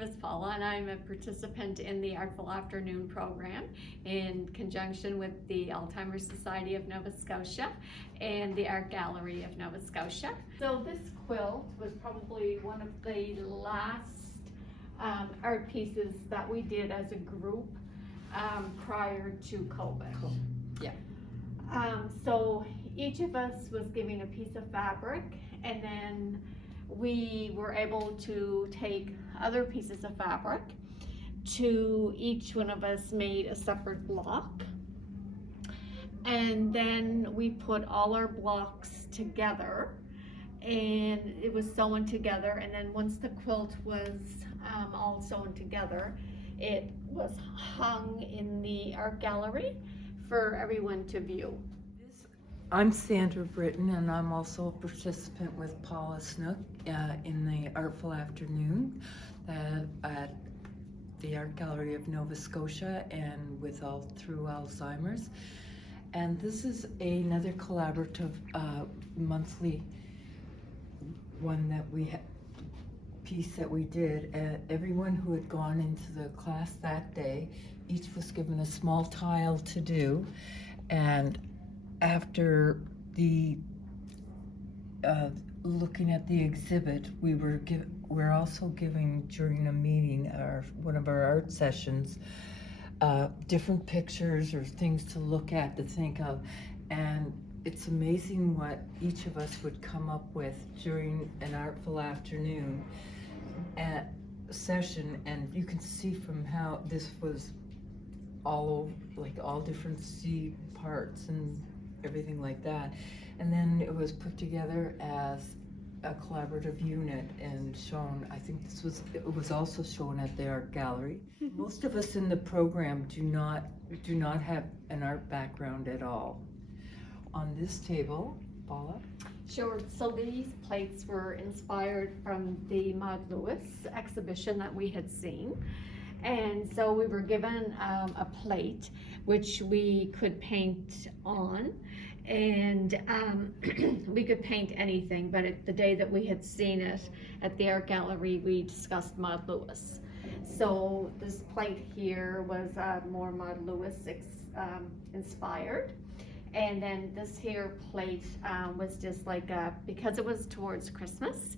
name is Paula, and I'm a participant in the Artful Afternoon program in conjunction with the Alzheimer's Society of Nova Scotia and the Art Gallery of Nova Scotia. So this quilt was probably one of the last art pieces that we did as a group prior to COVID. Cool. Yeah. So each of us was given a piece of fabric, and then we were able to take other pieces of fabric. Each one of us made a separate block, and then we put all our blocks together, and it was sewn together. And then once the quilt was all sewn together, it was hung in the art gallery for everyone to view. I'm Sandra Britton, and I'm also a participant with Paula Snook in the Artful Afternoon at the Art Gallery of Nova Scotia and with all through Alzheimer's. And this is another collaborative monthly one that piece that we did. Everyone who had gone into the class that day, each was given a small tile to do, and after the looking at the exhibit, we're also giving during a meeting one of our art sessions different pictures or things to look at, to think of, and it's amazing what each of us would come up with during an Artful Afternoon session. And you can see from how this was all over, like all different seed parts and everything like that, and then it was put together as a collaborative unit and shown. I think it was also shown at the art gallery. Most of us in the program do not have an art background at all. On this table, Paula? Sure. So these plates were inspired from the Maud Lewis exhibition that we had seen. And so we were given a plate which we could paint on, and we could paint anything, but the day that we had seen it at the art gallery, we discussed Maud Lewis. So this plate here was more Maud Lewis inspired. And then this here plate was just like because it was towards Christmas,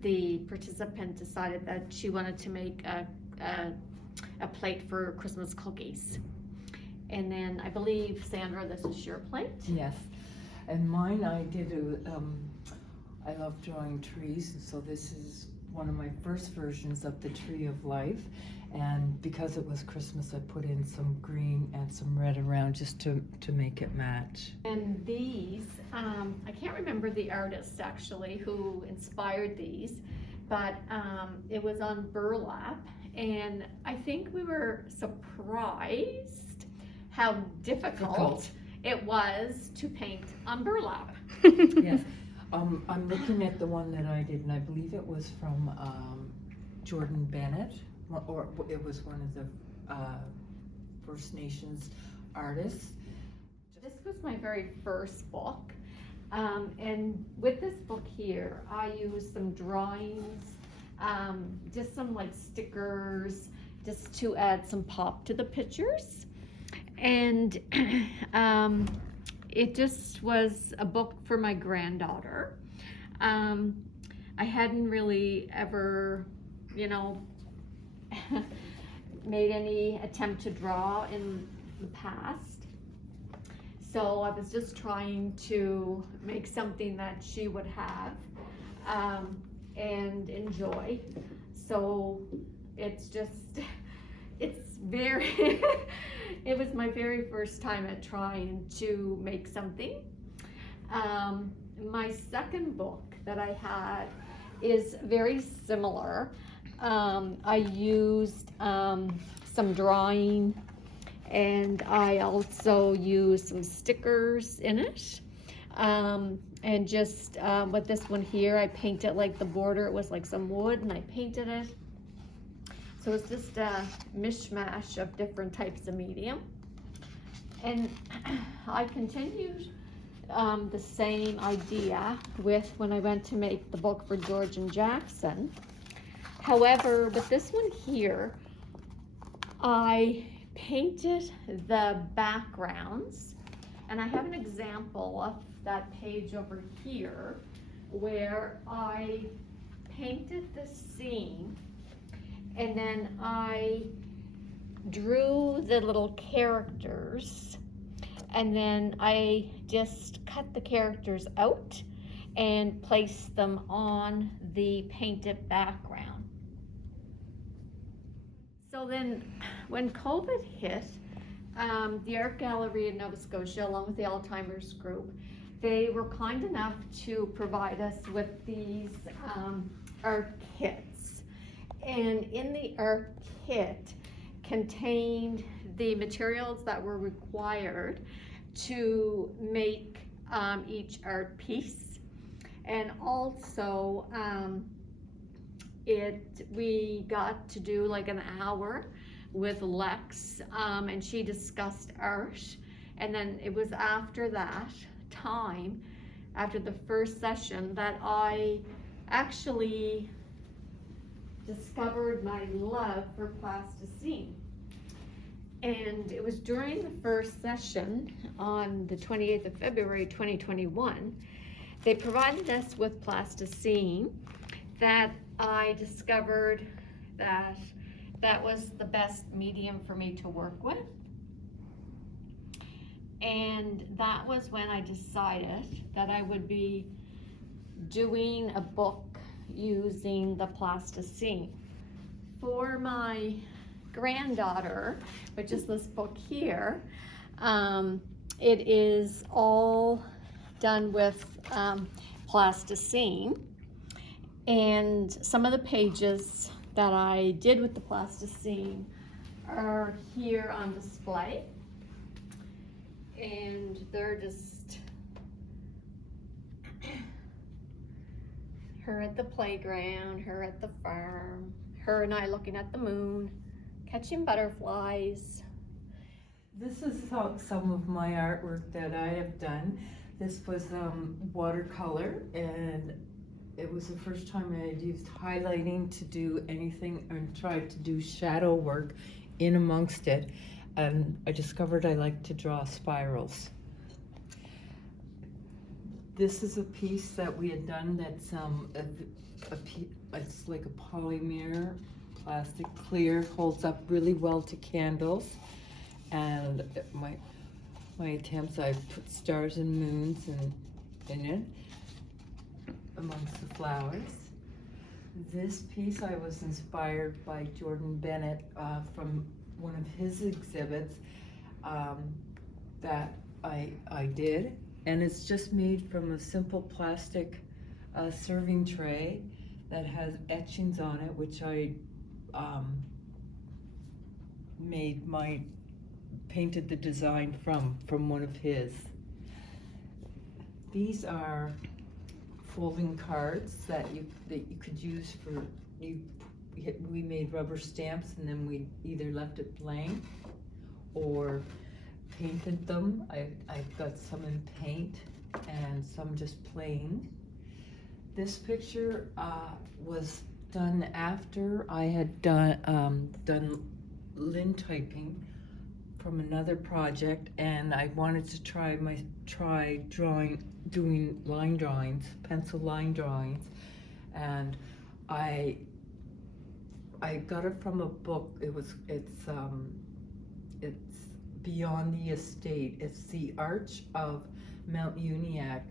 the participant decided that she wanted to make a plate for Christmas cookies. And then I believe, Sandra, this is your plate? Yes, and mine I did I love drawing trees, and so this is one of my first versions of the Tree of Life. And because it was Christmas, I put in some green and some red around just to make it match. And these, I can't remember the artist actually who inspired these, but it was on burlap, and I think we were surprised how difficult it was to paint on burlap. Yes, I'm looking at the one that I did, and I believe it was from Jordan Bennett, or it was one of the First Nations artists. This was my very first book, and with this book here, I used some drawings, just some like stickers, just to add some pop to the pictures. And it just was a book for my granddaughter. I hadn't really ever, made any attempt to draw in the past. So I was just trying to make something that she would have and enjoy. So it's very, it was my very first time at trying to make something. My second book that I had is very similar. I used some drawing, and I also used some stickers in it. And just with this one here, I painted like the border, it was like some wood, and I painted it. So it's just a mishmash of different types of medium. And I continued the same idea with when I went to make the book for George and Jackson. However, with this one here, I painted the backgrounds, and I have an example of that page over here where I painted the scene, and then I drew the little characters, and then I just cut the characters out and placed them on the painted background. So then when COVID hit, the art gallery in Nova Scotia, along with the Alzheimer's group, they were kind enough to provide us with these art kits. And in the art kit contained the materials that were required to make each art piece. And also we got to do like an hour with Lex, and she discussed art. And then it was after that time, after the first session, that I actually discovered my love for plasticine. And it was during the first session on the 28th of February 2021, they provided us with plasticine that I discovered that that was the best medium for me to work with. And that was when I decided that I would be doing a book using the plasticine. For my granddaughter, which is this book here, it is all done with plasticine, and some of the pages that I did with the plasticine are here on display, and they're just her at the playground, her at the farm, her and I looking at the moon, catching butterflies. This is some of my artwork that I have done. This was watercolor, and it was the first time I had used highlighting to do anything and tried to do shadow work in amongst it. And I discovered I like to draw spirals. This is a piece that we had done that's it's like a polymer, plastic, clear, holds up really well to candles. And my attempts, I put stars and moons in it amongst the flowers. This piece I was inspired by Jordan Bennett from one of his exhibits that I did, and it's just made from a simple plastic serving tray that has etchings on it, which I painted the design from one of his. These are folding cards that you could use for we made rubber stamps, and then we either left it blank or painted them. I've got some in paint and some just plain. This picture was done after I had done lintyping from another project, and I wanted to try doing line drawings, pencil line drawings, and I got it from a book. It's Beyond the Estate. It's the Arch of Mount Uniacke,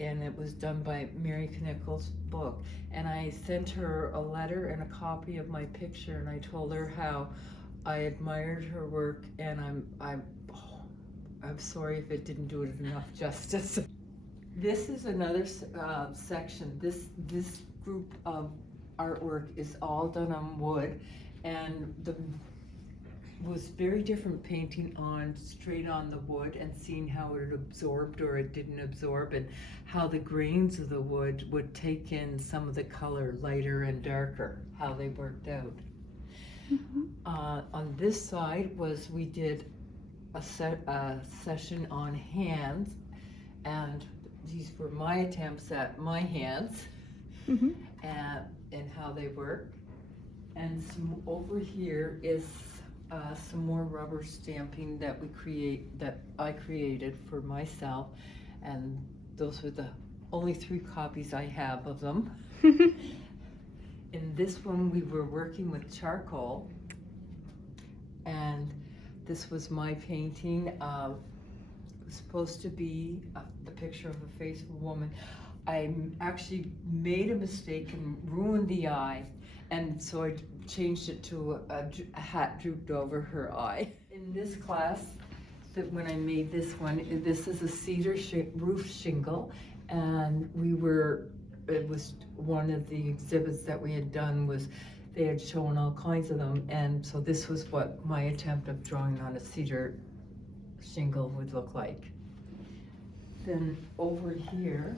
and it was done by Mary Knickel's book. And I sent her a letter and a copy of my picture, and I told her how I admired her work, and I'm sorry if it didn't do it enough justice. This is another section. This group of artwork is all done on wood, and was very different painting straight on the wood and seeing how it absorbed or it didn't absorb, and how the grains of the wood would take in some of the color, lighter and darker, how they worked out. Mm-hmm. On this side we did a session on hands, and these were my attempts at my hands. Mm-hmm. and how they work. And some over here is some more rubber stamping that I created for myself, and those were the only 3 copies I have of them. In this one we were working with charcoal, and this was my painting of, it was supposed to be the picture of the face of a woman. I actually made a mistake and ruined the eye, and so I changed it to a hat drooped over her eye. In this class, when I made this one, this is a cedar roof shingle, and it was one of the exhibits that we had done, was they had shown all kinds of them, and so this was what my attempt of drawing on a cedar shingle would look like. Then over here,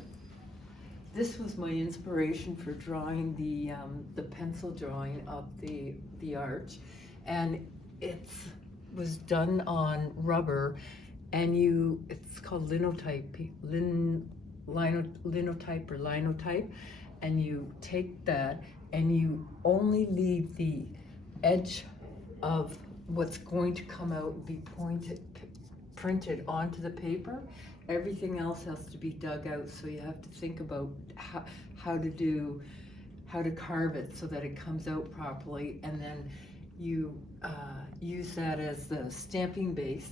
this was my inspiration for drawing the pencil drawing of the arch, and it was done on rubber, and it's called linotype or linotype, and you take that and you only leave the edge of what's going to come out and be printed onto the paper. Everything else has to be dug out, so you have to think about how to carve it so that it comes out properly, and then you use that as the stamping base,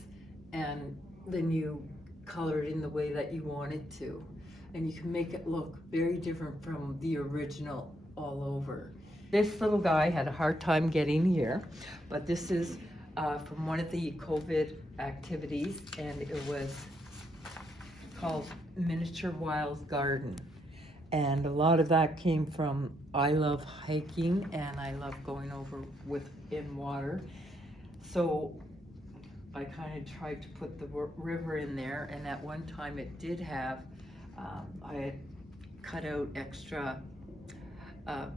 and then you color it in the way that you want it to, and you can make it look very different from the original all over. This little guy had a hard time getting here, but this is from one of the COVID activities, and it was called Miniature Wild Garden, and a lot of that came from I love hiking and I love going over in water, so I kind of tried to put the river in there, and at one time it did have I had cut out extra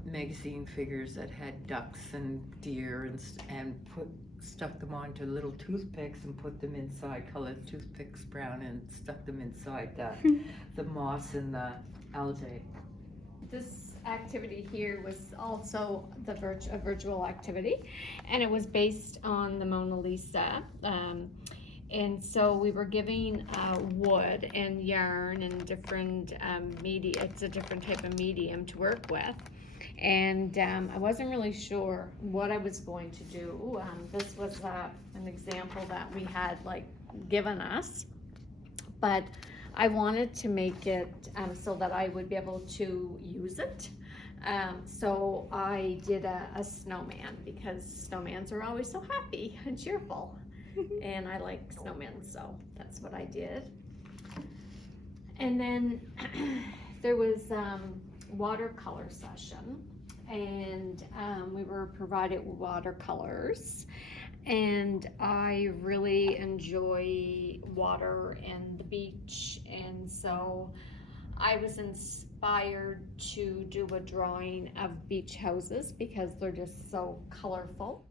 magazine figures that had ducks and deer and stuck them onto little toothpicks and put them inside, colored toothpicks brown, and stuck them inside the moss and the algae. This activity here was also a virtual activity, and it was based on the Mona Lisa. And so we were giving wood and yarn and different media. It's a different type of medium to work with. And I wasn't really sure what I was going to do. This was an example that we had given us, but I wanted to make it so that I would be able to use it. So I did a snowman, because snowmans are always so happy and cheerful. And I like snowmen, so that's what I did. And then there was watercolor session, and we were provided watercolors, and I really enjoy water and the beach, and so I was inspired to do a drawing of beach houses because they're just so colorful.